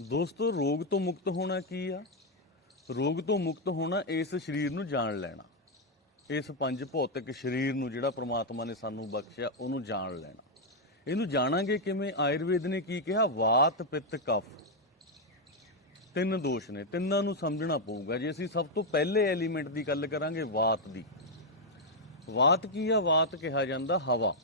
ਦੋਸਤੋ, ਰੋਗ ਤੋਂ ਮੁਕਤ ਹੋਣਾ ਕੀ ਆ? ਰੋਗ ਤੋਂ ਮੁਕਤ ਹੋਣਾ ਇਸ ਸਰੀਰ ਨੂੰ ਜਾਣ ਲੈਣਾ। ਇਸ ਪੰਜ ਭੌਤਿਕ ਸਰੀਰ ਨੂੰ ਜਿਹੜਾ ਪ੍ਰਮਾਤਮਾ ਨੇ ਸਾਨੂੰ ਬਖਸ਼ਿਆ, ਉਹਨੂੰ ਜਾਣ ਲੈਣਾ। ਇਹਨੂੰ ਜਾਣਾਂਗੇ ਕਿਵੇਂ? ਆਯੁਰਵੇਦ ਨੇ ਕੀ ਕਿਹਾ? ਵਾਤ, ਪਿੱਤ, ਕਫ। ਤਿੰਨ ਦੋਸ਼ ਨੇ। ਤਿੰਨਾਂ ਨੂੰ ਸਮਝਣਾ ਪਊਗਾ। ਜੇ ਅਸੀਂ ਸਭ ਤੋਂ ਪਹਿਲੇ ਐਲੀਮੈਂਟ ਦੀ ਗੱਲ ਕਰਾਂਗੇ, ਵਾਤ ਦੀ। ਵਾਤ ਕੀ ਆ? ਵਾਤ ਕਿਹਾ ਜਾਂਦਾ ਹਵਾ।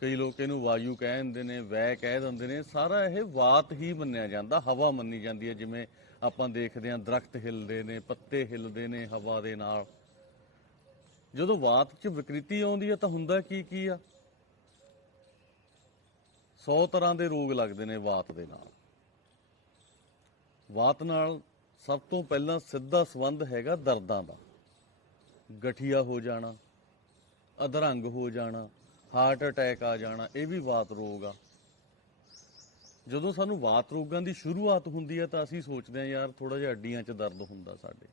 ਕਈ ਲੋਕ ਇਹਨੂੰ ਵਾਯੂ ਕਹਿ ਦਿੰਦੇ ਨੇ ਵੈ ਕਹਿ ਦਿੰਦੇ ਨੇ। ਸਾਰਾ ਇਹ ਵਾਤ ਹੀ ਮੰਨਿਆ ਜਾਂਦਾ, ਹਵਾ ਮੰਨੀ ਜਾਂਦੀ ਹੈ। ਜਿਵੇਂ ਆਪਾਂ ਦੇਖਦੇ ਹਾਂ, ਦਰਖਤ ਹਿਲਦੇ ਨੇ, ਪੱਤੇ ਹਿੱਲਦੇ ਨੇ ਹਵਾ ਦੇ ਨਾਲ। ਜਦੋਂ ਵਾਤ 'ਚ ਵਿਕ੍ਰਿਤੀ ਆਉਂਦੀ ਹੈ ਤਾਂ ਹੁੰਦਾ ਕੀ ਕੀ ਆ? 100 ਤਰ੍ਹਾਂ ਦੇ ਰੋਗ ਲੱਗਦੇ ਨੇ ਵਾਤ ਦੇ ਨਾਲ। ਵਾਤ ਨਾਲ ਸਭ ਤੋਂ ਪਹਿਲਾਂ ਸਿੱਧਾ ਸੰਬੰਧ ਹੈਗਾ ਦਰਦਾਂ ਦਾ। ਗਠੀਆ ਹੋ ਜਾਣਾ, ਅਧਰੰਗ ਹੋ ਜਾਣਾ ਹਾਰਟ ਅਟੈਕ ਆ ਜਾਣਾ, ਇਹ ਵੀ ਵਾਤ ਰੋਗ ਆ। ਜਦੋਂ ਸਾਨੂੰ ਵਾਤ ਰੋਗਾਂ ਦੀ ਸ਼ੁਰੂਆਤ ਹੁੰਦੀ ਹੈ ਤਾਂ ਅਸੀਂ ਸੋਚਦੇ ਹਾਂ ਯਾਰ ਥੋੜਾ ਜਿਹਾ ਅੱਡੀਆਂ 'ਚ ਦਰਦ ਹੁੰਦਾ ਸਾਡੇ।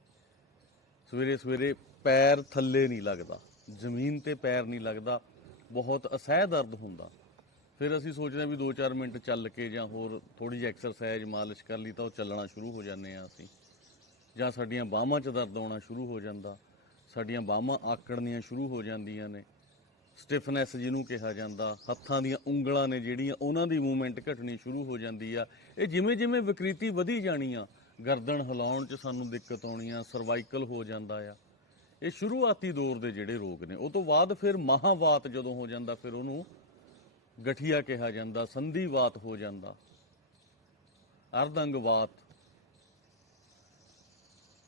ਸਵੇਰੇ ਸਵੇਰੇ ਪੈਰ ਥੱਲੇ ਨਹੀਂ ਲੱਗਦਾ, ਜ਼ਮੀਨ ਤੇ ਪੈਰ ਨਹੀਂ ਲੱਗਦਾ, ਬਹੁਤ ਅਸਹਿ ਦਰਦ ਹੁੰਦਾ। ਫਿਰ ਅਸੀਂ ਸੋਚਦੇ ਹਾਂ ਵੀ 2-4 ਮਿੰਟ ਚੱਲ ਕੇ ਜਾਂ ਹੋਰ ਥੋੜੀ ਜਿਹੀ ਐਕਸਰਸਾਈਜ਼ ਮਾਲਿਸ਼ ਕਰ ਲਈ ਤਾਂ ਉਹ ਚੱਲਣਾ ਸ਼ੁਰੂ ਹੋ ਜਾਂਦੇ ਆ ਅਸੀਂ। ਜਾਂ ਸਾਡੀਆਂ ਬਾਹਾਂ 'ਚ ਦਰਦ ਆਉਣਾ ਸ਼ੁਰੂ ਹੋ ਜਾਂਦਾ, ਸਾਡੀਆਂ ਬਾਹਾਂ ਆਕੜਨੀਆਂ ਸ਼ੁਰੂ ਹੋ ਜਾਂਦੀਆਂ ਨੇ। ਸਟਿਫਨੈਸ ਜਿਹਨੂੰ ਕਿਹਾ ਜਾਂਦਾ, ਹੱਥਾਂ ਦੀਆਂ ਉਂਗਲਾਂ ਨੇ ਜਿਹੜੀਆਂ, ਉਹਨਾਂ ਦੀ ਮੂਵਮੈਂਟ ਘਟਣੀ ਸ਼ੁਰੂ ਹੋ ਜਾਂਦੀ ਆ। ਇਹ ਜਿਵੇਂ ਜਿਵੇਂ ਵਿਕ੍ਰਿਤੀ ਵਧੀ ਜਾਣੀ ਆ, ਗਰਦਨ ਹਿਲਾਉਣ 'ਚ ਸਾਨੂੰ ਦਿੱਕਤ ਆਉਣੀ ਆ ਸਰਵਾਈਕਲ ਹੋ ਜਾਂਦਾ ਆ। ਇਹ ਸ਼ੁਰੂਆਤੀ ਦੌਰ ਦੇ ਜਿਹੜੇ ਰੋਗ ਨੇ, ਉਹ ਤੋਂ ਬਾਅਦ ਫਿਰ ਮਹਾਵਾਤ ਜਦੋਂ ਹੋ ਜਾਂਦਾ, ਫਿਰ ਉਹਨੂੰ ਗਠੀਆ ਕਿਹਾ ਜਾਂਦਾ, ਸੰਧੀਵਾਤ ਹੋ ਜਾਂਦਾ। ਅਰਧੰਗਵਾਤ,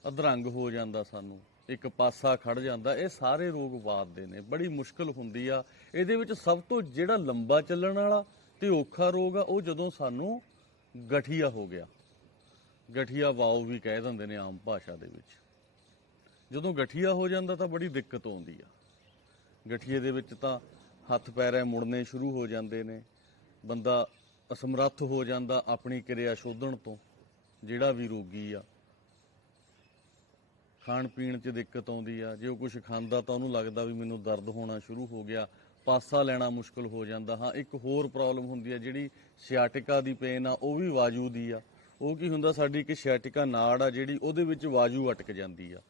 ਅਧਰੰਗ ਹੋ ਜਾਂਦਾ ਸਾਨੂੰ। ਇੱਕ ਪਾਸਾ ਖੜ ਜਾਂਦਾ, ਇਹ ਸਾਰੇ ਰੋਗ ਵਾਤਦੇ ਨੇ। ਬੜੀ ਮੁਸ਼ਕਲ ਹੁੰਦੀ ਆ। ਇਹਦੇ ਵਿੱਚ ਸਭ ਤੋਂ ਜਿਹੜਾ ਲੰਬਾ ਚੱਲਣ ਵਾਲਾ ਤੇ ਔਖਾ ਰੋਗ ਆ, ਉਹ ਜਦੋਂ ਸਾਨੂੰ ਗਠੀਆ ਹੋ ਗਿਆ। ਗਠੀਆ ਵਾਓ ਵੀ ਕਹਿ ਦਿੰਦੇ ਨੇ ਆਮ ਭਾਸ਼ਾ ਦੇ ਵਿੱਚ। ਜਦੋਂ ਗਠੀਆ ਹੋ ਜਾਂਦਾ ਤਾਂ ਬੜੀ ਦਿੱਕਤ ਆਉਂਦੀ ਆ। ਗਠੀਏ ਦੇ ਵਿੱਚ ਤਾਂ ਹੱਥ ਪੈਰ ਮੁੜਨੇ ਸ਼ੁਰੂ ਹੋ ਜਾਂਦੇ ਨੇ। ਬੰਦਾ ਅਸਮਰੱਥ ਹੋ ਜਾਂਦਾ ਆਪਣੀ ਕਿਰਿਆ ਸ਼ੋਧਣ ਤੋਂ, ਜਿਹੜਾ ਵੀ ਰੋਗੀ ਆ। ਖਾਣ ਪੀਣ 'ਚ ਦਿੱਕਤ ਆਉਂਦੀ ਆ, ਜੇ ਉਹ ਕੁਝ ਖਾਂਦਾ ਤਾਂ ਉਹਨੂੰ ਲੱਗਦਾ ਵੀ ਮੈਨੂੰ ਦਰਦ ਹੋਣਾ ਸ਼ੁਰੂ ਹੋ ਗਿਆ, ਪਾਸਾ ਲੈਣਾ ਮੁਸ਼ਕਲ ਹੋ ਜਾਂਦਾ। ਹਾਂ, ਇੱਕ ਹੋਰ ਪ੍ਰੋਬਲਮ ਹੁੰਦੀ ਆ, ਜਿਹੜੀ ਸਿਆਟਿਕਾ ਦੀ ਪੇਨ ਆ, ਉਹ ਵੀ ਵਾਜੂ ਦੀ ਆ। ਉਹ ਕੀ ਹੁੰਦਾ, ਸਾਡੀ ਇੱਕ ਸਿਆਟਿਕਾ ਨਾੜ ਆ, ਜਿਹੜੀ ਉਹਦੇ ਵਿੱਚ ਵਾਜੂ ਅਟਕ ਜਾਂਦੀ ਆ।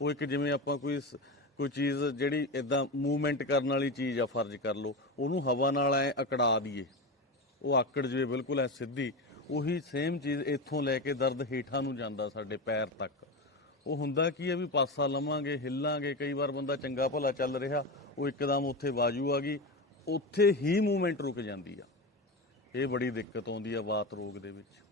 ਉਹ ਇੱਕ ਜਿਵੇਂ ਆਪਾਂ ਕੋਈ ਸ- ਕੋਈ ਚੀਜ਼ ਜਿਹੜੀ ਇਦਾਂ ਮੂਵਮੈਂਟ ਕਰਨ ਵਾਲੀ ਚੀਜ਼ ਆ, ਫਰਜ਼ ਕਰ ਲਓ, ਉਹਨੂੰ ਹਵਾ ਨਾਲ ਐ ਅਕੜਾ ਦਈਏ। ਉਹ ਆਕੜ ਜਵੇ ਬਿਲਕੁਲ ਐ ਸਿੱਧੀ, ਉਹੀ ਸੇਮ ਚੀਜ਼ ਇੱਥੋਂ ਲੈ ਕੇ ਦਰਦ ਹੇਠਾਂ ਨੂੰ ਜਾਂਦਾ ਸਾਡੇ ਪੈਰ ਤੱਕ। ਉਹ ਹੁੰਦਾ ਕੀ ਹੈ ਵੀ ਪਾਸਾ ਲਵਾਂਗੇ, ਹਿੱਲਾਂਗੇ, ਕਈ ਵਾਰ ਬੰਦਾ ਚੰਗਾ ਭਲਾ ਚੱਲ ਰਿਹਾ, ਉਹ ਇੱਕਦਮ ਉੱਥੇ ਬਾਜੂ ਆ ਗਈ, ਉੱਥੇ ਹੀ ਮੂਵਮੈਂਟ ਰੁਕ ਜਾਂਦੀ ਆ। ਇਹ ਬੜੀ ਦਿੱਕਤ ਆਉਂਦੀ ਆ ਬਾਤ ਰੋਗ ਦੇ ਵਿੱਚ।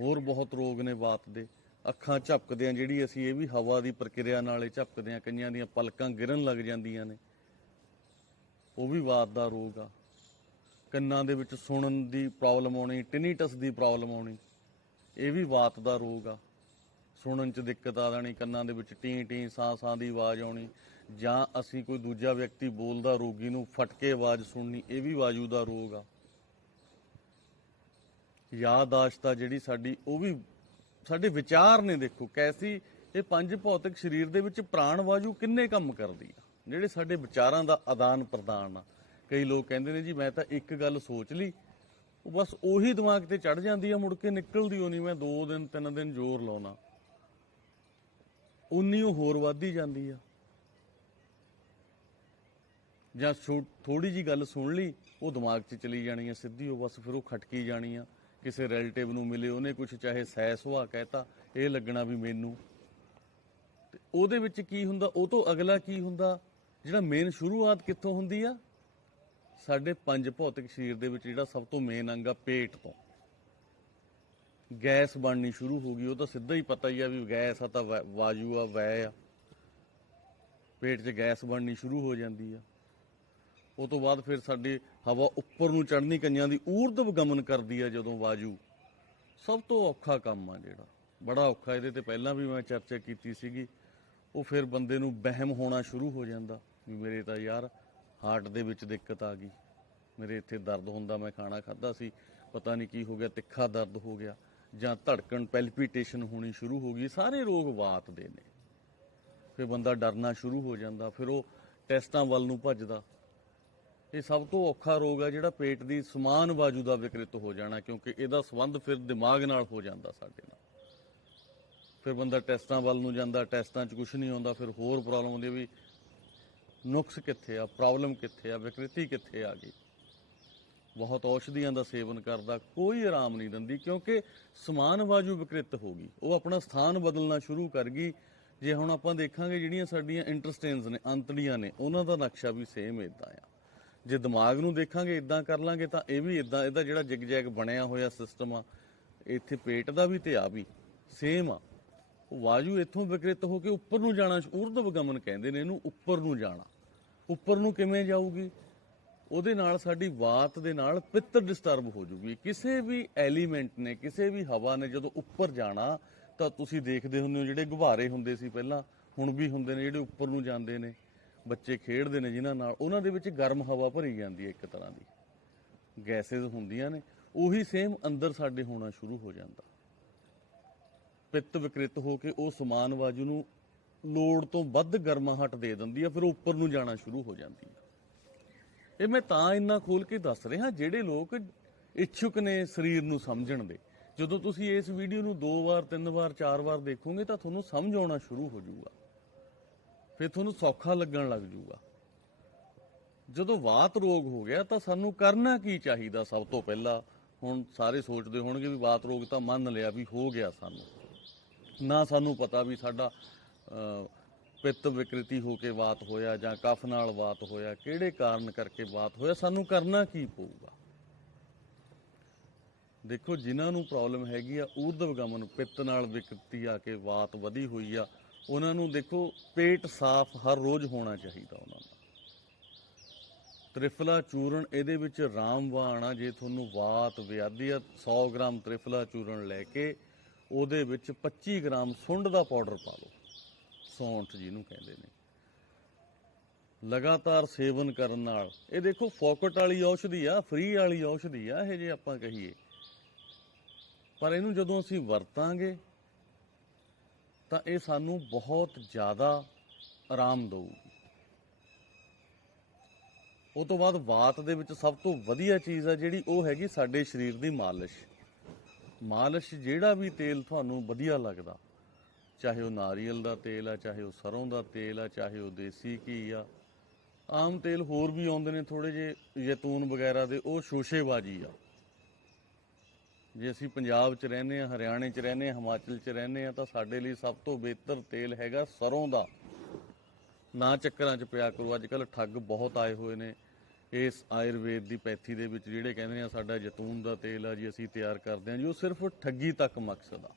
ਹੋਰ ਬਹੁਤ ਰੋਗ ਨੇ ਬਾਤ ਦੇ। ਅੱਖਾਂ ਝਪਕਦੇ ਆ, ਜਿਹੜੀ ਅਸੀਂ ਇਹ ਵੀ ਹਵਾ ਦੀ ਪ੍ਰਕਿਰਿਆ ਨਾਲ ਹੀ ਝਪਕਦੇ ਆ, ਕਈਆਂ ਦੀਆਂ ਪਲਕਾਂ ਗਿਰਨ ਲੱਗ ਜਾਂਦੀਆਂ ਨੇ। ਉਹ ਵੀ ਬਾਤ ਦਾ ਰੋਗ ਆ। ਕੰਨਾਂ ਦੇ ਵਿੱਚ ਸੁਣਨ ਦੀ ਪ੍ਰੋਬਲਮ ਆਉਣੀ, ਟਿਨੀਟਸ ਦੀ ਪ੍ਰੋਬਲਮ ਆਉਣੀ। ਇਹ ਵੀ ਵਾਤ ਦਾ ਰੋਗ ਆ। ਸੁਣਨ 'ਚ ਦਿੱਕਤ ਆ ਜਾਣੀ ਕੰਨਾਂ ਦੇ ਵਿੱਚ ਟੀ ਟੀ, ਸਾਹ ਸਾਂ ਦੀ ਆਵਾਜ਼ ਆਉਣੀ, ਜਾਂ ਅਸੀਂ ਕੋਈ ਦੂਜਾ ਵਿਅਕਤੀ ਬੋਲਦਾ ਰੋਗੀ ਨੂੰ ਫਟਕੇ ਆਵਾਜ਼ ਸੁਣਨੀ, ਇਹ ਵੀ ਵਾਯੂ ਦਾ ਰੋਗ ਆ। ਯਾਦਾਸ਼ਤ ਆ ਜਿਹੜੀ ਸਾਡੀ, ਉਹ ਵੀ ਸਾਡੇ ਵਿਚਾਰ ਨੇ ਦੇਖੋ, ਕੈਸੀ ਇਹ ਪੰਜ ਭੌਤਿਕ ਸਰੀਰ ਦੇ ਵਿੱਚ ਪ੍ਰਾਣ ਵਾਯੂ ਕਿੰਨੇ ਕੰਮ ਕਰਦੀ ਆ। ਜਿਹੜੇ ਸਾਡੇ ਵਿਚਾਰਾਂ ਦਾ ਆਦਾਨ ਪ੍ਰਦਾਨ ਆ। ਕਈ ਲੋਕ ਕਹਿੰਦੇ ਨੇ ਜੀ, ਮੈਂ ਤਾਂ ਇੱਕ ਗੱਲ ਸੋਚ ਲਈ ਉਹ ਬਸ ਉਹੀ ਦਿਮਾਗ ਤੇ ਚੜ ਜਾਂਦੀ ਆ, ਮੁੜ ਕੇ ਨਿਕਲਦੀ ਉਹ ਨਹੀਂ। ਮੈਂ 2 ਦਿਨ 3 ਦਿਨ ਜ਼ੋਰ ਲਾਉਣਾ ਉਨੀ ਉਹ ਹੋਰ ਵੱਧਦੀ ਜਾਂਦੀ ਆ। ਜਾਂ ਥੋੜੀ ਜੀ ਗੱਲ ਸੁਣ ਲਈ, ਉਹ ਦਿਮਾਗ 'ਚ ਚਲੀ ਜਾਣੀ ਆ ਸਿੱਧੀ, ਉਹ ਬਸ ਫਿਰ ਉਹ ਖਟਕੀ ਜਾਣੀ ਆ। ਕਿਸੇ ਰਿਲੇਟਿਵ ਨੂੰ ਮਿਲੇ, ਉਹਨੇ ਕੁਝ ਚਾਹੇ ਸੈ ਸੁਹਾ ਕਹਿਤਾ, ਇਹ ਲੱਗਣਾ ਵੀ ਮੈਨੂੰ। ਤੇ ਉਹਦੇ ਵਿੱਚ ਕੀ ਹੁੰਦਾ? ਉਹ ਤੋਂ ਅਗਲਾ ਕੀ ਹੁੰਦਾ? ਜਿਹੜਾ ਮੇਨ ਸ਼ੁਰੂਆਤ ਕਿੱਥੋਂ ਹੁੰਦੀ ਆ? ਸਾਡੇ ਪੰਜ ਭੌਤਿਕ ਸਰੀਰ ਦੇ ਵਿੱਚ ਜਿਹੜਾ ਸਭ ਤੋਂ ਮੇਨ ਅੰਗ ਆ ਪੇਟ ਤੋਂ। ਗੈਸ ਬਣਨੀ ਸ਼ੁਰੂ ਹੋ ਗਈ, ਉਹ ਤਾਂ ਸਿੱਧਾ ਹੀ ਪਤਾ ਹੀ ਆ ਵੀ ਗੈਸ ਆ ਤਾਂ ਵੈ- ਵਾਯੂ ਆ, ਵੈ ਆ। ਪੇਟ 'ਚ ਗੈਸ ਬਣਨੀ ਸ਼ੁਰੂ ਹੋ ਜਾਂਦੀ ਆ। ਉਹ ਤੋਂ ਬਾਅਦ ਫਿਰ ਸਾਡੀ ਹਵਾ ਉੱਪਰ ਨੂੰ ਚੜ੍ਹਨੀ, ਕਈਆਂ ਦੀ ਊਰਧਵ ਗਮਨ ਕਰਦੀ ਆ ਜਦੋਂ ਵਾਯੂ। ਸਭ ਤੋਂ ਔਖਾ ਕੰਮ ਆ ਜਿਹੜਾ। ਬੜਾ ਔਖਾ, ਇਹਦੇ ਤੇ ਪਹਿਲਾਂ ਵੀ ਮੈਂ ਚਰਚਾ ਕੀਤੀ ਸੀਗੀ। ਉਹ ਫਿਰ ਬੰਦੇ ਨੂੰ ਵਹਿਮ ਹੋਣਾ ਸ਼ੁਰੂ ਹੋ ਜਾਂਦਾ ਵੀ ਮੇਰੇ ਤਾਂ ਯਾਰ ਹਾਰਟ ਦੇ ਵਿੱਚ ਦਿੱਕਤ ਆ ਗਈ। ਮੇਰੇ ਇੱਥੇ ਦਰਦ ਹੁੰਦਾ, ਮੈਂ ਖਾਣਾ ਖਾਦਾ ਸੀ, ਪਤਾ ਨਹੀਂ ਕੀ ਹੋ ਗਿਆ, ਤਿੱਖਾ ਦਰਦ ਹੋ ਗਿਆ, ਜਾਂ ਧੜਕਣ ਪੈਲਪੀਟੇਸ਼ਨ ਹੋਣੀ ਸ਼ੁਰੂ ਹੋ ਗਈ, ਸਾਰੇ ਰੋਗ ਵਾਤ ਦੇ ਨੇ। ਫਿਰ ਬੰਦਾ ਡਰਨਾ ਸ਼ੁਰੂ ਹੋ ਜਾਂਦਾ, ਫਿਰ ਉਹ ਟੈਸਟਾਂ ਵੱਲ ਨੂੰ ਭੱਜਦਾ। ਇਹ ਸਭ ਤੋਂ ਔਖਾ ਰੋਗ ਆ ਜਿਹੜਾ ਪੇਟ ਦੀ ਸਮਾਨ ਬਾਜੂ ਦਾ ਵਿਕਰਿਤ ਹੋ ਜਾਣਾ, ਕਿਉਂਕਿ ਇਹਦਾ ਸੰਬੰਧ ਫਿਰ ਦਿਮਾਗ ਨਾਲ ਹੋ ਜਾਂਦਾ ਸਾਡੇ ਨਾਲ। ਫਿਰ ਬੰਦਾ ਟੈਸਟਾਂ ਵੱਲ ਨੂੰ ਜਾਂਦਾ, ਟੈਸਟਾਂ 'ਚ ਕੁਝ ਨਹੀਂ ਆਉਂਦਾ, ਫਿਰ ਹੋਰ ਪ੍ਰੋਬਲਮ ਆਉਂਦੀ ਵੀ ਨੁਕਸ ਕਿੱਥੇ ਆ ਪ੍ਰੋਬਲਮ ਕਿੱਥੇ ਆ, ਵਿਕ੍ਰਿਤੀ ਕਿੱਥੇ ਆ ਗਈ। ਬਹੁਤ ਔਸ਼ਧੀਆਂ ਦਾ ਸੇਵਨ ਕਰਦਾ, ਕੋਈ ਆਰਾਮ ਨਹੀਂ ਦਿੰਦੀ, ਕਿਉਂਕਿ ਸਮਾਨ ਬਾਜੂ ਵਿਕ੍ਰਿਤ ਹੋ ਗਈ। ਉਹ ਆਪਣਾ ਸਥਾਨ ਬਦਲਣਾ ਸ਼ੁਰੂ ਕਰ ਗਈ। ਜੇ ਹੁਣ ਆਪਾਂ ਦੇਖਾਂਗੇ ਜਿਹੜੀਆਂ ਸਾਡੀਆਂ ਇੰਟਰਸਟੇਨਸ ਨੇ, ਅੰਤੜੀਆਂ ਨੇ, ਉਹਨਾਂ ਦਾ ਨਕਸ਼ਾ ਵੀ ਸੇਮ ਇਦਾਂ ਆ। ਜੇ ਦਿਮਾਗ ਨੂੰ ਦੇਖਾਂਗੇ ਇਦਾਂ ਕਰ ਲਾਂਗੇ, ਤਾਂ ਇਹ ਵੀ ਇਦਾਂ ਇਹਦਾ ਜਿਹੜਾ ਜਿਗ ਜੈਗ ਬਣਿਆ ਹੋਇਆ ਸਿਸਟਮ ਆ, ਇੱਥੇ ਪੇਟ ਦਾ ਵੀ ਤੇ ਆ ਵੀ ਸੇਮ ਆ। ਉਹ ਵਾਜੂ ਇੱਥੋਂ ਵਿਕ੍ਰਿਤ ਹੋ ਕੇ ਉੱਪਰ ਨੂੰ ਜਾਣਾ ਊਰਧਵ ਗਮਨ ਕਹਿੰਦੇ ਨੇ ਇਹਨੂੰ ਉੱਪਰ ਨੂੰ ਜਾਣਾ। ਉੱਪਰ ਨੂੰ ਕਿਵੇਂ ਜਾਊਗੀ? ਉਹਦੇ ਨਾਲ ਸਾਡੀ ਵਾਤ ਦੇ ਨਾਲ ਪਿੱਤ ਡਿਸਟਰਬ ਹੋ ਜੂਗੀ। ਕਿਸੇ ਵੀ ਐਲੀਮੈਂਟ ਨੇ, ਕਿਸੇ ਵੀ ਹਵਾ ਨੇ ਜਦੋਂ ਉੱਪਰ ਜਾਣਾ, ਤਾਂ ਤੁਸੀਂ ਦੇਖਦੇ ਹੁੰਦੇ ਹੋ ਜਿਹੜੇ ਗੁਬਾਰੇ ਹੁੰਦੇ ਸੀ ਪਹਿਲਾਂ, ਹੁਣ ਵੀ ਹੁੰਦੇ ਨੇ ਜਿਹੜੇ ਉੱਪਰ ਨੂੰ ਜਾਂਦੇ ਨੇ। ਬੱਚੇ ਖੇਡਦੇ ਨੇ ਜਿਨ੍ਹਾਂ ਨਾਲ, ਉਹਨਾਂ ਦੇ ਵਿੱਚ ਗਰਮ ਹਵਾ ਭਰੀ ਜਾਂਦੀ ਹੈ ਇੱਕ ਤਰ੍ਹਾਂ ਦੀ। ਗੈਸਸ ਹੁੰਦੀਆਂ ਨੇ, ਉਹੀ ਸੇਮ ਅੰਦਰ ਸਾਡੇ ਹੋਣਾ ਸ਼ੁਰੂ ਹੋ ਜਾਂਦਾ। ਪਿੱਤ ਵਿਕ੍ਰਿਤ ਹੋ ਕੇ ਉਹ ਸਮਾਨ ਵਾਜੂ ਨੂੰ ਲੋੜ ਤੋਂ ਵੱਧ ਗਰਮਾਹਟ ਦੇ ਦਿੰਦੀ ਆ, ਫਿਰ ਉੱਪਰ ਨੂੰ ਜਾਣਾ ਸ਼ੁਰੂ ਹੋ ਜਾਂਦੀ ਹੈ ਇਹ ਮੈਂ ਤਾਂ ਇੰਨਾ ਖੋਲ ਕੇ ਦੱਸ ਰਿਹਾ, ਜਿਹੜੇ ਲੋਕ ਇੱਛੁਕ ਨੇ ਸਰੀਰ ਨੂੰ ਸਮਝਣ ਦੇ। ਜਦੋਂ ਤੁਸੀਂ ਇਸ ਵੀਡੀਓ ਨੂੰ ਦੋ ਵਾਰ, ਤਿੰਨ ਵਾਰ, ਚਾਰ ਵਾਰ ਦੇਖੋਗੇ ਤਾਂ ਤੁਹਾਨੂੰ ਸਮਝ ਆਉਣਾ ਸ਼ੁਰੂ ਹੋ ਜਾਊਗਾ। ਫਿਰ ਤੁਹਾਨੂੰ ਸੌਖਾ ਲੱਗਣ ਲੱਗ ਜਾਊਗਾ। ਜਦੋਂ ਵਾਤ ਰੋਗ ਹੋ ਗਿਆ ਤਾਂ ਸਾਨੂੰ ਕਰਨਾ ਕੀ ਚਾਹੀਦਾ ਸਭ ਤੋਂ ਪਹਿਲਾਂ? ਹੁਣ ਸਾਰੇ ਸੋਚਦੇ ਹੋਣਗੇ ਵੀ ਵਾਤ ਰੋਗ ਤਾਂ ਮੰਨ ਲਿਆ ਵੀ ਹੋ ਗਿਆ ਸਾਨੂੰ। ਨਾ ਸਾਨੂੰ ਪਤਾ ਵੀ ਸਾਡਾ ਪਿੱਤ ਵਿਕ੍ਰਿਤੀ ਹੋ ਕੇ ਵਾਤ ਹੋਇਆ ਜਾਂ ਕਫ ਨਾਲ ਵਾਤ ਹੋਇਆ, ਕਿਹੜੇ ਕਾਰਨ ਕਰਕੇ ਬਾਤ ਹੋਇਆ, ਸਾਨੂੰ ਕਰਨਾ ਕੀ ਪਊਗਾ? ਦੇਖੋ, ਜਿਨ੍ਹਾਂ ਨੂੰ ਪ੍ਰੋਬਲਮ ਹੈਗੀ ਆ ਊਰਧਵ ਗਮਨ ਪਿੱਤ ਨਾਲ ਵਿਕ੍ਰਿਤੀ ਆ ਕੇ ਵਾਤ ਵਧੀ ਹੋਈ ਆ, ਉਹਨਾਂ ਨੂੰ ਦੇਖੋ, ਪੇਟ ਸਾਫ਼ ਹਰ ਰੋਜ਼ ਹੋਣਾ ਚਾਹੀਦਾ ਉਹਨਾਂ ਦਾ। ਤ੍ਰਿਫਲਾ ਚੂਰਨ ਇਹਦੇ ਵਿੱਚ ਰਾਮਬਾਣ ਆ, ਜੇ ਤੁਹਾਨੂੰ ਵਾਤ ਵਿਆਧੀ ਆ 100 ਗ੍ਰਾਮ ਤ੍ਰਿਫਲਾ ਚੂਰਨ ਲੈ ਕੇ ਉਹਦੇ ਵਿੱਚ 25 ਗ੍ਰਾਮ ਸੁੰਡ ਦਾ ਪਾਊਡਰ ਪਾ ਲਓ। ਸੌਂਠ ਜਿਹਨੂੰ ਕਹਿੰਦੇ ਨੇ। ਲਗਾਤਾਰ ਸੇਵਨ ਕਰਨ ਨਾਲ, ਇਹ ਦੇਖੋ ਫੋਕਟ ਵਾਲੀ ਔਸ਼ਧੀ ਆ, ਫ੍ਰੀ ਵਾਲੀ ਔਸ਼ਧੀ ਆ, ਇਹ ਜੇ ਆਪਾਂ ਕਹੀਏ। ਪਰ ਇਹਨੂੰ ਜਦੋਂ ਅਸੀਂ ਵਰਤਾਂਗੇ, ਤਾਂ ਇਹ ਸਾਨੂੰ ਬਹੁਤ ਜ਼ਿਆਦਾ ਆਰਾਮ ਦਊਗੀ। ਉਹ ਤੋਂ ਬਾਅਦ ਬਾਤ ਦੇ ਵਿੱਚ ਸਭ ਤੋਂ ਵਧੀਆ ਚੀਜ਼ ਆ ਜਿਹੜੀ ਉਹ ਹੈਗੀ ਸਾਡੇ ਸਰੀਰ ਦੀ ਮਾਲਿਸ਼। ਮਾਲਿਸ਼ ਜਿਹੜਾ ਵੀ ਤੇਲ ਤੁਹਾਨੂੰ ਵਧੀਆ ਲੱਗਦਾ ਚਾਹੇ ਉਹ ਨਾਰੀਅਲ ਦਾ ਤੇਲ ਆ, ਚਾਹੇ ਉਹ ਸਰੋਂ ਦਾ ਤੇਲ ਆ, ਚਾਹੇ ਉਹ ਦੇਸੀ ਘੀ ਆ। ਆਮ ਤੇਲ ਹੋਰ ਵੀ ਆਉਂਦੇ ਨੇ ਥੋੜੇ ਜੇ ਜੈਤੂਨ ਵਗੈਰਾ ਦੇ, ਉਹ ਸ਼ੋਸ਼ੇਬਾਜੀ ਆ। ਜੇ ਅਸੀਂ ਪੰਜਾਬ 'ਚ ਰਹਿੰਦੇ ਆ ਹਰਿਆਣੇ 'ਚ ਰਹਿੰਦੇ ਆ ਹਿਮਾਚਲ 'ਚ ਰਹਿੰਦੇ ਆ ਤਾਂ ਸਾਡੇ ਲਈ ਸਭ ਤੋਂ ਬਿਹਤਰ ਤੇਲ ਹੈਗਾ ਸਰੋਂ ਦਾ। ਨਾ ਚੱਕਰਾਂ 'ਚ ਪਿਆ ਕਰੋ ਅੱਜ ਕੱਲ ਠੱਗ ਬਹੁਤ ਆਏ ਹੋਏ ਨੇ। ਇਸ ਆਯੁਰਵੇਦ ਦੀ ਪੈਥੀ ਦੇ ਵਿੱਚ ਜਿਹੜੇ ਕਹਿੰਦੇ ਆ ਸਾਡਾ ਜੈਤੂਨ ਦਾ ਤੇਲ ਆ ਜੀ, ਅਸੀਂ ਤਿਆਰ ਕਰਦੇ ਆ ਜੀ, ਉਹ ਸਿਰਫ ਠੱਗੀ ਤੱਕ ਮਕਸਦ ਆ।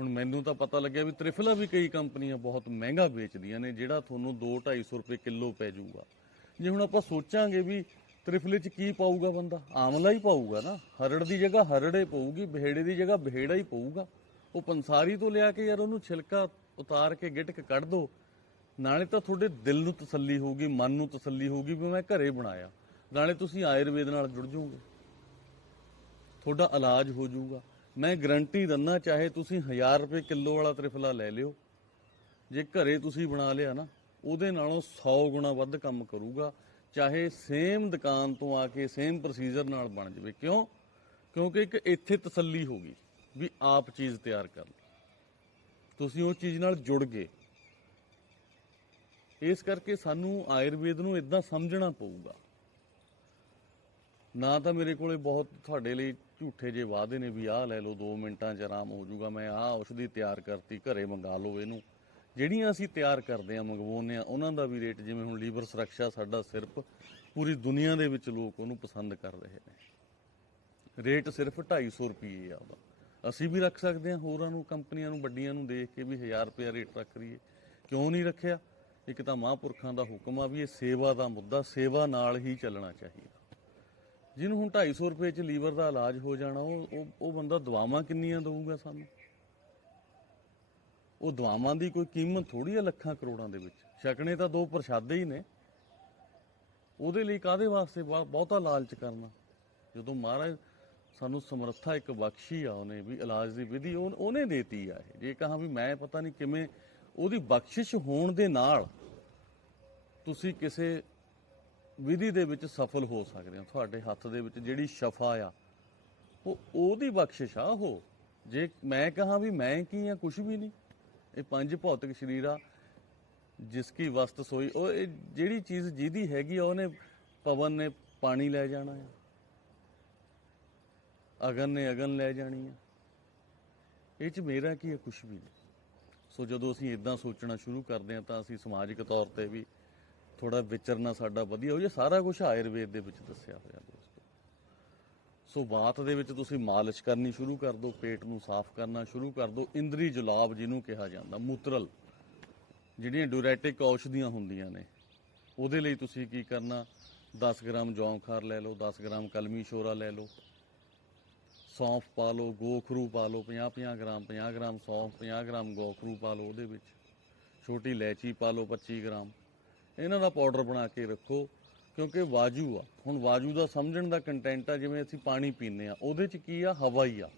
ਹੁਣ ਮੈਨੂੰ ਤਾਂ ਪਤਾ ਲੱਗਿਆ ਵੀ ਤ੍ਰਿਫਲਾ ਵੀ ਕਈ ਕੰਪਨੀਆਂ ਬਹੁਤ ਮਹਿੰਗਾ ਵੇਚਦੀਆਂ ਨੇ, ਜਿਹੜਾ ਤੁਹਾਨੂੰ 2-250 ਰੁਪਏ ਕਿਲੋ ਪੈ ਜਾਊਗਾ। ਜੇ ਹੁਣ ਆਪਾਂ ਸੋਚਾਂਗੇ ਵੀ ਤ੍ਰਿਫਲੇ 'ਚ ਕੀ ਪਾਊਗਾ ਬੰਦਾ? ਆਮਲਾ ਹੀ ਪਾਊਗਾ ਨਾ। ਹਰੜ ਦੀ ਜਗ੍ਹਾ ਹਰੜੇ ਪਊਗੀ ਬਿਹੜੇ ਦੀ ਜਗ੍ਹਾ ਬਿਹੜਾ ਹੀ ਪਊਗਾ। ਉਹ ਪੰਸਾਰੀ ਤੋਂ ਲਿਆ ਕੇ ਯਾਰ ਉਹਨੂੰ ਛਿਲਕਾ ਉਤਾਰ ਕੇ ਗਿਟਕ ਕੱਢ ਦੋ। ਨਾਲੇ ਤਾਂ ਤੁਹਾਡੇ ਦਿਲ ਨੂੰ ਤਸੱਲੀ ਹੋਊਗੀ, ਮਨ ਨੂੰ ਤਸੱਲੀ ਹੋਊਗੀ ਵੀ ਮੈਂ ਘਰੇ ਬਣਾਇਆ। ਨਾਲੇ ਤੁਸੀਂ ਆਯੁਰਵੇਦ ਨਾਲ ਜੁੜ ਜਾਓਗੇ। ਤੁਹਾਡਾ ਇਲਾਜ ਹੋ ਜਾਊਗਾ। ਮੈਂ ਗਰੰਟੀ ਦਿੰਦਾ, ਚਾਹੇ ਤੁਸੀਂ 1000 ਰੁਪਏ ਕਿਲੋ ਵਾਲਾ ਤ੍ਰਿਫਲਾ ਲੈ ਲਿਓ। ਜੇ ਘਰੇ ਤੁਸੀਂ ਬਣਾ ਲਿਆ ਨਾ, ਉਹਦੇ ਨਾਲੋਂ 100 ਗੁਣਾ ਵੱਧ ਕੰਮ ਕਰੂਗਾ। ਚਾਹੇ ਸੇਮ ਦੁਕਾਨ ਤੋਂ ਆ ਕੇ ਸੇਮ ਪ੍ਰੋਸੀਜਰ ਨਾਲ ਬਣ ਜਾਵੇ। ਕਿਉਂ? ਕਿਉਂਕਿ ਇੱਕ ਇੱਥੇ ਤਸੱਲੀ ਹੋ ਗਈ ਵੀ ਆਪ ਚੀਜ਼ ਤਿਆਰ ਕਰ ਲਈ। ਤੁਸੀਂ ਉਹ ਚੀਜ਼ ਨਾਲ ਜੁੜ ਗਏ। ਇਸ ਕਰਕੇ ਸਾਨੂੰ ਆਯੁਰਵੇਦ ਨੂੰ ਇਦਾਂ ਸਮਝਣਾ ਪਊਗਾ। ਨਾ ਤਾਂ ਮੇਰੇ ਕੋਲੇ ਬਹੁਤ ਤੁਹਾਡੇ ਲਈ ਝੂਠੇ ਜੇ ਵਾਅਦੇ ਨੇ ਵੀ ਆਹ ਲੈ ਲਓ 2 ਮਿੰਟਾਂ 'ਚ ਆਰਾਮ ਹੋ ਜਾਊਗਾ, ਮੈਂ ਆਹ ਔਸ਼ਧੀ ਤਿਆਰ ਕਰਤੀ, ਘਰੇ ਮੰਗਾ ਲਓ ਇਹਨੂੰ। ਜਿਹੜੀਆਂ ਅਸੀਂ ਤਿਆਰ ਕਰਦੇ ਆ ਮੰਗਵਾਉਂਦੇ ਆ ਉਹਨਾਂ ਦਾ ਵੀ ਰੇਟ ਜਿਵੇਂ ਹੁਣ ਲੀਵਰ ਸੁਰੱਖਿਆ ਸਾਡਾ ਸਿਰਫ ਪੂਰੀ ਦੁਨੀਆ ਦੇ ਵਿੱਚ ਲੋਕ ਉਹਨੂੰ ਪਸੰਦ ਕਰ ਰਹੇ ਨੇ। ਰੇਟ ਸਿਰਫ 250 ਰੁਪਏ ਆ ਉਹਦਾ। ਅਸੀਂ ਵੀ ਰੱਖ ਸਕਦੇ ਹਾਂ, ਹੋਰਾਂ ਨੂੰ, ਕੰਪਨੀਆਂ ਨੂੰ, ਵੱਡੀਆਂ ਨੂੰ ਦੇਖ ਕੇ ਵੀ 1000 ਰੁਪਏ ਰੇਟ ਰੱਖ ਰਹੀਏ। ਕਿਉਂ ਨਹੀਂ ਰੱਖਿਆ? ਇੱਕ ਤਾਂ ਮਹਾਂਪੁਰਖਾਂ ਦਾ ਹੁਕਮ ਆ ਵੀ ਇਹ ਸੇਵਾ ਦਾ ਮੁੱਦਾ, ਸੇਵਾ ਨਾਲ ਹੀ ਚੱਲਣਾ ਚਾਹੀਦਾ। ਜਿਹਨੂੰ ਹੁਣ 250 ਰੁਪਏ ਚ ਲੀਵਰ ਦਾ ਇਲਾਜ ਹੋ ਜਾਣਾ, ਉਹ, ਉਹ- ਉਹ ਬੰਦਾ ਦਵਾਵਾਂ ਕਿੰਨੀਆਂ ਦਊਗਾ ਸਾਨੂੰ? ਉਹ ਦਵਾਵਾਂ ਦੀ ਕੋਈ ਕੀਮਤ ਥੋੜੀ ਆ ਲੱਖਾਂ ਕਰੋੜਾਂ ਦੇ ਵਿੱਚ। ਛਕਣੇ ਤਾਂ ਦੋ ਪ੍ਰਸ਼ਾਦੇ ਹੀ ਨੇ। ਉਹਦੇ ਲਈ ਕਾਦੇ ਵਾਸਤੇ ਬਹੁ- ਬਹੁਤਾ ਲਾਲਚ ਕਰਨਾ? ਜਦੋਂ ਮਹਾਰਾਜ ਸਾਨੂੰ ਸਮਰੱਥਾ ਇੱਕ ਬਖਸ਼ੀ ਆ ਉਹਨੇ ਵੀ ਇਲਾਜ ਦੀ ਵਿਧੀ, ਉਹ- ਉਹਨੇ ਦੇਤੀ ਆ ਇਹ। ਜੇ ਕਹਾਂ ਵੀ ਮੈਂ ਪਤਾ ਨਹੀਂ ਕਿਵੇਂ ਉਹਦੀ ਬਖਸ਼ਿਸ਼ ਹੋਣ ਦੇ ਨਾਲ ਤੁਸੀਂ ਕਿਸੇ ਵਿਧੀ ਦੇ ਵਿੱਚ ਸਫਲ ਹੋ ਸਕਦੇ ਹੋ। ਤੁਹਾਡੇ ਹੱਥ ਦੇ ਵਿੱਚ ਜਿਹੜੀ ਸ਼ਫਾ ਆ, ਉਹ ਉਹਦੀ ਬਖਸ਼ਿਸ਼ ਆ ਉਹ। ਜੇ ਮੈਂ ਕਹਾਂ ਵੀ ਮੈਂ ਕੀ ਆ ਕੁਝ ਵੀ ਨਹੀਂ। ਇਹ ਪੰਜ ਭੌਤਿਕ ਸਰੀਰ ਆ, ਜਿਸ ਕੀ ਵਸਤ ਸੋਈ, ਉਹ ਇਹ ਜਿਹੜੀ ਚੀਜ਼ ਜਿਹਦੀ ਹੈਗੀ ਆ, ਉਹਨੇ ਪਵਨ ਨੇ ਪਾਣੀ ਲੈ ਜਾਣਾ ਆ। ਅਗਨ ਨੇ ਅਗਨ ਲੈ ਜਾਣੀ ਆ। ਇਹ ਚ ਮੇਰਾ ਕੀ ਹੈ ਕੁਝ ਵੀ ਨਹੀਂ। ਸੋ ਜਦੋਂ ਅਸੀਂ ਇਦਾਂ ਸੋਚਣਾ ਸ਼ੁਰੂ ਕਰਦੇ ਹਾਂ, ਤਾਂ ਅਸੀਂ ਸਮਾਜਿਕ ਤੌਰ ਤੇ ਵੀ ਥੋੜਾ ਵਿਚਰਨਾ ਸਾਡਾ ਵਧੀਆ ਹੋ ਜਾ ਸਾਰਾ ਕੁਝ ਆਯੁਰਵੇਦ ਦੇ ਵਿੱਚ ਦੱਸਿਆ ਹੋਇਆ ਦੋਸਤੋ। ਸੋ ਬਾਤ ਦੇ ਵਿੱਚ ਤੁਸੀਂ ਮਾਲਿਸ਼ ਕਰਨੀ ਸ਼ੁਰੂ ਕਰ ਦਿਓ ਪੇਟ ਨੂੰ ਸਾਫ਼ ਕਰਨਾ ਸ਼ੁਰੂ ਕਰ ਦਿਓ ਇੰਦਰੀ ਜੁਲਾਬ ਜਿਹਨੂੰ ਕਿਹਾ ਜਾਂਦਾ, ਮੂਤਰਲ, ਜਿਹੜੀਆਂ ਡਿਊਰੈਟਿਕ ਔਸ਼ਧੀਆਂ ਹੁੰਦੀਆਂ ਨੇ, ਉਹਦੇ ਲਈ ਤੁਸੀਂ ਕੀ ਕਰਨਾ 10 ਗ੍ਰਾਮ ਜੌਂਖਾਰ ਲੈ ਲਓ 10 ਗ੍ਰਾਮ ਕਲਮੀ ਸ਼ੋਰਾ ਲੈ ਲਓ, ਸੌਂਫ ਪਾ ਲਓ, ਗੋਖਰੂ ਪਾ ਲਓ 50-50 ਗ੍ਰਾਮ 50 ਗ੍ਰਾਮ ਸੌਂਫ 50 ਗ੍ਰਾਮ ਗੋਖਰੂ ਪਾ ਲਓ ਉਹਦੇ ਵਿੱਚ, ਛੋਟੀ ਇਲਾਇਚੀ ਪਾ ਲਓ 25 ਗ੍ਰਾਮ ਇਹਨਾਂ ਦਾ ਪਾਊਡਰ ਬਣਾ ਕੇ ਰੱਖੋ, ਕਿਉਂਕਿ ਵਾਜੂ ਆ। ਹੁਣ ਵਾਜੂ ਦਾ ਸਮਝਣ ਦਾ ਕੰਟੈਂਟ ਆ, ਜਿਵੇਂ ਅਸੀਂ ਪਾਣੀ ਪੀਂਦੇ ਆ, ਉਹਦੇ ਚ ਕੀ ਆ? ਹਵਾ ਹੀ ਆ।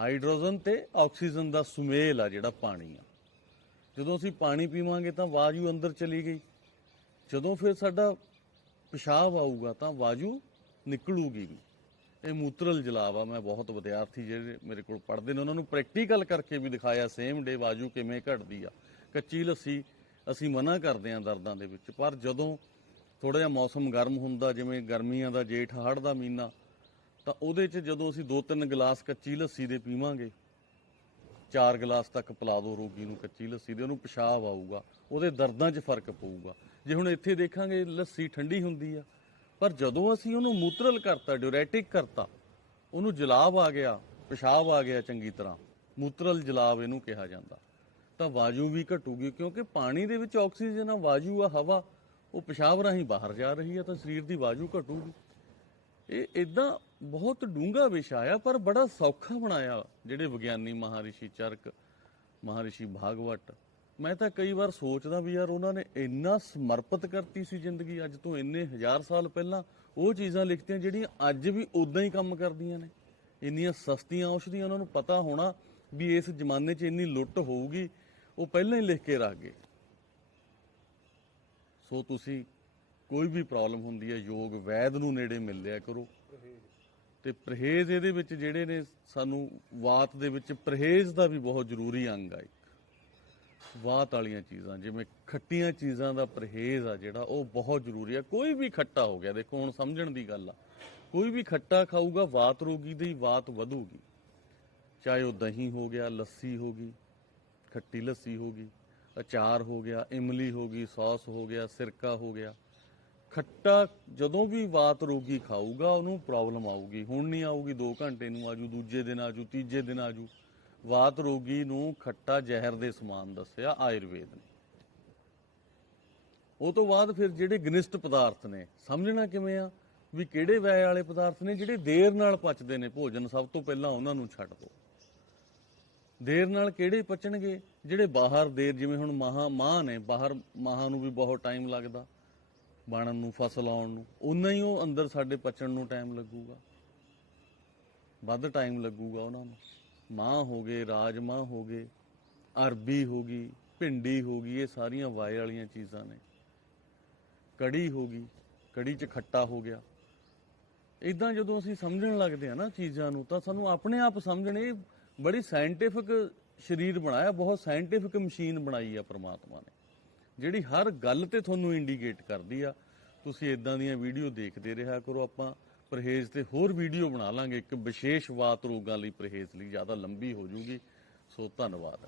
ਹਾਈਡਰੋਜਨ ਤੇ ਆਕਸੀਜਨ ਦਾ ਸੁਮੇਲ ਆ ਜਿਹੜਾ ਪਾਣੀ ਆ। ਜਦੋਂ ਅਸੀਂ ਪਾਣੀ ਪੀਵਾਂਗੇ ਤਾਂ ਵਾਜੂ ਅੰਦਰ ਚਲੀ ਗਈ। ਜਦੋਂ ਫਿਰ ਸਾਡਾ ਪਿਸ਼ਾਬ ਆਊਗਾ ਤਾਂ ਵਾਜੂ ਨਿਕਲੂਗੀ ਵੀ। ਇਹ ਮੂਤਰਲ ਜਲਾਬ ਆ, ਮੈਂ ਬਹੁਤ ਵਿਦਿਆਰਥੀ ਜਿਹੜੇ ਮੇਰੇ ਕੋਲ ਪੜ੍ਹਦੇ ਨੇ, ਉਹਨਾਂ ਨੂੰ ਪ੍ਰੈਕਟੀਕਲ ਕਰਕੇ ਵੀ ਦਿਖਾਇਆ ਸੇਮ ਡੇ ਵਾਜੂ ਕਿਵੇਂ ਘਟਦੀ ਆ। ਕੱਚੀ ਲੱਸੀ ਅਸੀਂ ਮਨਾ ਕਰਦੇ ਹਾਂ ਦਰਦਾਂ ਦੇ ਵਿੱਚ। ਪਰ ਜਦੋਂ ਥੋੜਾ ਜਿਹਾ ਮੌਸਮ ਗਰਮ ਹੁੰਦਾ, ਜਿਵੇਂ ਗਰਮੀਆਂ ਦਾ ਜੇਠ ਹੜ੍ਹ ਦਾ ਮਹੀਨਾ, ਤਾਂ ਉਹਦੇ 'ਚ ਜਦੋਂ ਅਸੀਂ ਦੋ ਤਿੰਨ ਗਲਾਸ ਕੱਚੀ ਲੱਸੀ ਦੇ ਪੀਵਾਂਗੇ, ਚਾਰ ਗਲਾਸ ਤੱਕ ਪਿਲਾ ਦਿਓ ਰੋਗੀ ਨੂੰ ਕੱਚੀ ਲੱਸੀ ਦੇ, ਉਹਨੂੰ ਪਿਸ਼ਾਬ ਆਊਗਾ, ਉਹਦੇ ਦਰਦਾਂ 'ਚ ਫ਼ਰਕ ਪਊਗਾ। ਜੇ ਹੁਣ ਇੱਥੇ ਦੇਖਾਂਗੇ ਲੱਸੀ ਠੰਡੀ ਹੁੰਦੀ ਆ, ਪਰ ਜਦੋਂ ਅਸੀਂ ਉਹਨੂੰ ਮੂਤਰਲ ਕਰਤਾ, ਡਿਊਰੈਟਿਕ ਕਰਤਾ, ਉਹਨੂੰ ਜਲਾਬ ਆ ਗਿਆ, ਪਿਸ਼ਾਬ ਆ ਗਿਆ ਚੰਗੀ ਤਰ੍ਹਾਂ। ਮੂਤਰਲ ਜਲਾਬ ਇਹਨੂੰ ਕਿਹਾ ਜਾਂਦਾ। ਤਾਂ ਵਾਯੂ ਵੀ ਘਟੂਗੀ ਕਿਉਂਕਿ ਪਾਣੀ ਦੇ ਵਿੱਚ ਆਕਸੀਜਨ ਆ ਵਾਯੂ ਆ, ਹਵਾ, ਉਹ ਪਿਸ਼ਾਬ ਰਾਹੀਂ ਬਾਹਰ ਜਾ ਰਹੀ ਹੈ ਤਾਂ ਸਰੀਰ ਦੀ ਵਾਯੂ ਘਟੂਗੀ। ਇਹ ਇਦਾਂ ਬਹੁਤ ਡੂੰਘਾ ਵਿਸ਼ਾ ਆ, ਪਰ ਬੜਾ ਸੌਖਾ ਬਣਾਇਆ ਜਿਹੜੇ ਵਿਗਿਆਨੀ ਮਹਾਰਿਸ਼ੀ ਚਰਕ, ਮਹਾਰਿਸ਼ੀ ਭਾਗਵਤ। ਮੈਂ ਤਾਂ ਕਈ ਵਾਰ ਸੋਚਦਾ ਵੀ ਯਾਰ ਉਹਨਾਂ ਨੇ ਇੰਨਾ ਸਮਰਪਿਤ ਕਰਤੀ ਸੀ ਜ਼ਿੰਦਗੀ, ਅੱਜ ਤੋਂ ਇੰਨੇ ਹਜ਼ਾਰ ਸਾਲ ਪਹਿਲਾਂ ਉਹ ਚੀਜ਼ਾਂ ਲਿਖਤੀਆਂ ਜਿਹੜੀਆਂ ਅੱਜ ਵੀ ਉਦਾਂ ਹੀ ਕੰਮ ਕਰਦੀਆਂ ਨੇ। ਇੰਨੀਆਂ ਸਸਤੀਆਂ ਔਸ਼ਧੀਆਂ ਉਹਨਾਂ ਨੂੰ ਪਤਾ ਹੋਣਾ ਵੀ ਇਸ ਜ਼ਮਾਨੇ 'ਚ ਇੰਨੀ ਲੁੱਟ ਹੋਊਗੀ ਉਹ ਪਹਿਲਾਂ ਹੀ ਲਿਖ ਕੇ ਰੱਖ ਗਏ। ਸੋ ਤੁਸੀਂ ਕੋਈ ਵੀ ਪ੍ਰੋਬਲਮ ਹੁੰਦੀ ਹੈ, ਯੋਗ ਵੈਦ ਨੂੰ ਨੇੜੇ ਮਿਲ ਲਿਆ ਕਰੋ। ਤੇ ਪਰਹੇਜ਼ ਇਹਦੇ ਵਿੱਚ ਜਿਹੜੇ ਨੇ ਸਾਨੂੰ ਵਾਤ ਦੇ ਵਿੱਚ ਪਰਹੇਜ਼ ਦਾ ਵੀ ਬਹੁਤ ਜ਼ਰੂਰੀ ਅੰਗ ਆ ਇੱਕ। ਵਾਤ ਵਾਲੀਆਂ ਚੀਜ਼ਾਂ, ਜਿਵੇਂ ਖੱਟੀਆਂ ਚੀਜ਼ਾਂ ਦਾ ਪਰਹੇਜ਼ ਆ ਜਿਹੜਾ, ਉਹ ਬਹੁਤ ਜ਼ਰੂਰੀ ਆ। ਕੋਈ ਵੀ ਖੱਟਾ ਹੋ ਗਿਆ, ਦੇਖੋ ਹੁਣ ਸਮਝਣ ਦੀ ਗੱਲ ਆ। ਕੋਈ ਵੀ ਖੱਟਾ ਖਾਊਗਾ, ਵਾਤ ਰੋਗੀ ਦੀ ਵਾਤ ਵਧੂਗੀ। ਚਾਹੇ ਉਹ ਦਹੀਂ ਹੋ ਗਿਆ, ਲੱਸੀ ਹੋ ਗਈ ਖੱਟੀ ਲੱਸੀ ਹੋ ਗਈ, ਅਚਾਰ ਹੋ ਗਿਆ, ਇਮਲੀ ਹੋ ਗਈ, ਸੌਸ ਹੋ ਗਿਆ, ਸਿਰਕਾ ਹੋ ਗਿਆ। ਖੱਟਾ ਜਦੋਂ ਵੀ ਵਾਤ ਰੋਗੀ ਖਾਊਗਾ, ਉਹਨੂੰ ਪ੍ਰੋਬਲਮ ਆਊਗੀ। ਹੁਣ ਨਹੀਂ ਆਊਗੀ 2 ਘੰਟੇ ਨੂੰ ਆਜੂ, ਦੂਜੇ ਦਿਨ ਆਜੂ, ਤੀਜੇ ਦਿਨ ਆਜੂ। ਵਾਤ ਰੋਗੀ ਨੂੰ ਖੱਟਾ ਜ਼ਹਿਰ ਦੇ ਸਮਾਨ ਦੱਸਿਆ ਆਯੁਰਵੇਦ ਨੇ। ਉਹ ਤੋਂ ਬਾਅਦ ਫਿਰ ਜਿਹੜੇ ਗਨਿਸ਼ਟ ਪਦਾਰਥ ਨੇ, ਸਮਝਣਾ ਕਿਵੇਂ ਆ? ਵੀ ਕਿਹੜੇ ਵੈ ਵਾਲੇ ਪਦਾਰਥ ਨੇ ਜਿਹੜੇ ਦੇਰ ਨਾਲ ਪਚਦੇ ਨੇ? ਭੋਜਨ ਸਭ ਤੋਂ ਪਹਿਲਾਂ ਉਹਨਾਂ ਨੂੰ ਛੱਡ ਦਿਓ। ਦੇਰ ਨਾਲ ਕਿਹੜੇ ਪਚਣਗੇ? ਜਿਹੜੇ ਬਾਹਰ ਦੇਰ, ਜਿਵੇਂ ਹੁਣ ਮਹਾ ਮਾਹ ਨੇ, ਬਾਹਰ ਮਾਹਾਂ ਨੂੰ ਵੀ ਬਹੁਤ ਟਾਈਮ ਲੱਗਦਾ, ਬਣਨ ਨੂੰ ਫਸਲ ਆਉਣ ਨੂੰ। ਉਨਾ ਹੀ ਉਹ ਅੰਦਰ ਸਾਡੇ ਪਚਣ ਨੂੰ ਟਾਈਮ ਲੱਗੂਗਾ। ਵੱਧ ਟਾਈਮ ਲੱਗੂਗਾ ਉਹਨਾਂ ਨੂੰ। ਮਾਹ ਹੋ ਗਏ ਰਾਜਮਾਹ ਹੋ ਗਏ, ਅਰਬੀ ਹੋ ਗਈ, ਭਿੰਡੀ ਹੋ ਗਈ, ਇਹ ਸਾਰੀਆਂ ਵਾਏ ਵਾਲੀਆਂ ਚੀਜ਼ਾਂ ਨੇ। ਕੜੀ ਹੋ ਗਈ, ਕੜੀ 'ਚ ਖੱਟਾ ਹੋ ਗਿਆ। ਇਦਾਂ ਜਦੋਂ ਅਸੀਂ ਸਮਝਣ ਲੱਗਦੇ ਆ ਨਾ ਚੀਜ਼ਾਂ ਨੂੰ, ਤਾਂ ਸਾਨੂੰ ਆਪਣੇ ਆਪ ਸਮਝਣ ਇਹ ਬੜੀ ਸਾਇੰਟਿਫਿਕ ਸਰੀਰ ਬਣਾਇਆ, ਬਹੁਤ ਸਾਇੰਟਿਫਿਕ ਮਸ਼ੀਨ ਬਣਾਈ ਆ ਪ੍ਰਮਾਤਮਾ ਨੇ। ਜਿਹੜੀ ਹਰ ਗੱਲ ਤੇ ਤੁਹਾਨੂੰ ਇੰਡੀਕੇਟ ਕਰਦੀ ਆ, ਤੁਸੀਂ ਇਦਾਂ ਦੀਆਂ ਵੀਡੀਓ ਦੇਖਦੇ ਰਿਹਾ ਕਰੋ, ਆਪਾਂ ਪਰਹੇਜ਼ ਤੇ ਹੋਰ ਵੀਡੀਓ ਬਣਾ ਲਾਂਗੇ। ਇੱਕ ਵਿਸ਼ੇਸ਼ ਵਾਤ ਰੋਗਾਂ ਲਈ ਪਰਹੇਜ਼ ਲਈ ਜ਼ਿਆਦਾ ਲੰਬੀ ਹੋ ਜੂਗੀ। ਸੋ ਧੰਨਵਾਦ।